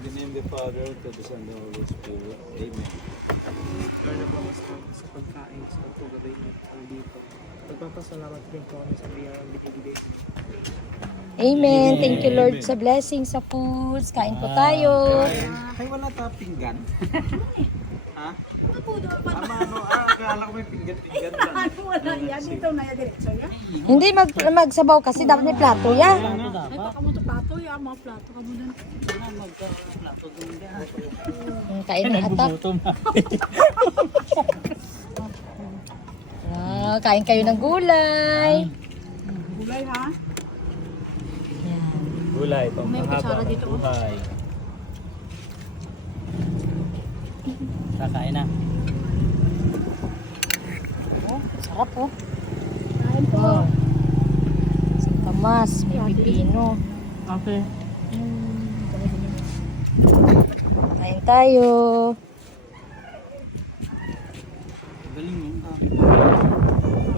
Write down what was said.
In the name of the Father, to the Son, and the Holy Spirit. Amen. Lord, po sa pagkain sa ito gabay niyo dito. Nagpapasalamat rin po kami sa biyayang binibigay niyo. Amen. Thank you, Lord, sa blessing sa foods. Kain po tayo. Ay, wala ta pinggan. Ha? Akala ko may pinggan-pinggan lang. Wala yan, dito na yan diretso yan. Hindi magsabaw kasi dapat may plato ya. Ay, baka mo ito plato yan, mga plato ka mo dun. Kain ng atak. Kain kayo ng gulay. Gulay ha? Gulay, May kutsara dito. buhay. Kakain na. Sarap oh. Kain po. Oh. Singkamas, may pipino. Okay. Kain tayo. Galing yun.